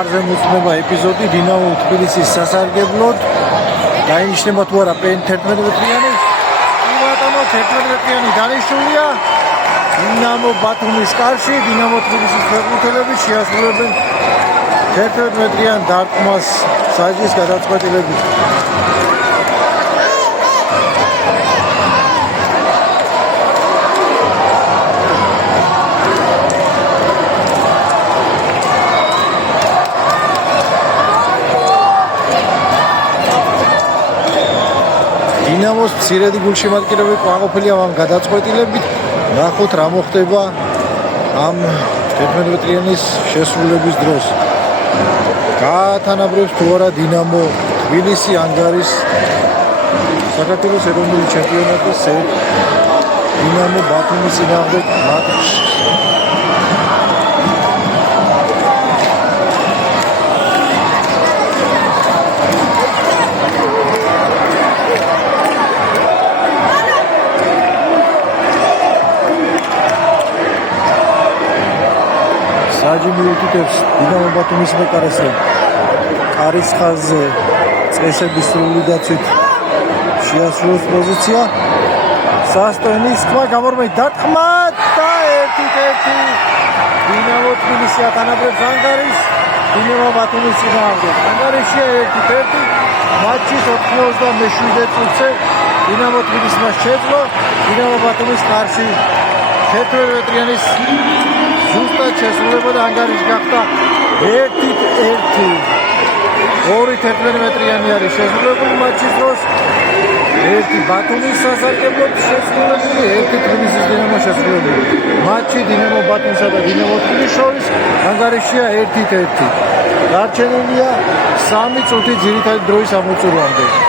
ხარზე მოწმება ეპიზოდი დინამო თბილისის სასარგებლოდ დაინიშნება თუ არა 11 მეტრიანი ბატონო 11 მეტრიანი დანიშნულია დინამო ბათუმის კარში დინამო თბილისის ფეხბურთელები შეასრულებენ 11 მეტრიან დარტყმას საჯის გადაწყვეტილებით დინამოს მცირედი გულშემატკივრები ყვაყოფილია ამ გადაწყვეტილებით ნახოთ რა მოხდება ამ 11 მეტრიანის შესრულების დროს გაათანაბრებს თუ არა დინამო თბილისი ანგარის საქართველოს ეროვნული ჩემპიონატის დინამო ბათუმის წინააღმდეგ მატჩში საჯი მიუთითებს დინამო ბათუმის მეკარეს კარის ხაზზე წესების სრული დაცვით შეასრულოს პოზიცია სასტონის ხმა გამორმეთ დარტყმა და 1-1 დინამო თბილისი ათანაბრებს ანგარის დინამო ბათუმის წინააღმდეგ ანგარიშია 1-1 მატჩის 97 წუთზე დინამო თბილისმა შეძლო დინამო ბათუმის კარში 11 მეტრიანის ზუსტად შესრულება და ანგარიში გახდა 1-1 ორი 11 მეტრიანი არის შესრულებული მატჩის დროს ერთი ბათუმის სასარგებლოდ შესრულებული ერთი თბილისის დინამოს შესრულებული მატჩი დინამო ბათუმსა და დინამო თბილისის შორის ანგარიშია 1-1 დარჩენილია 3 წუთი ძირითადი დროის ამოწურვამდე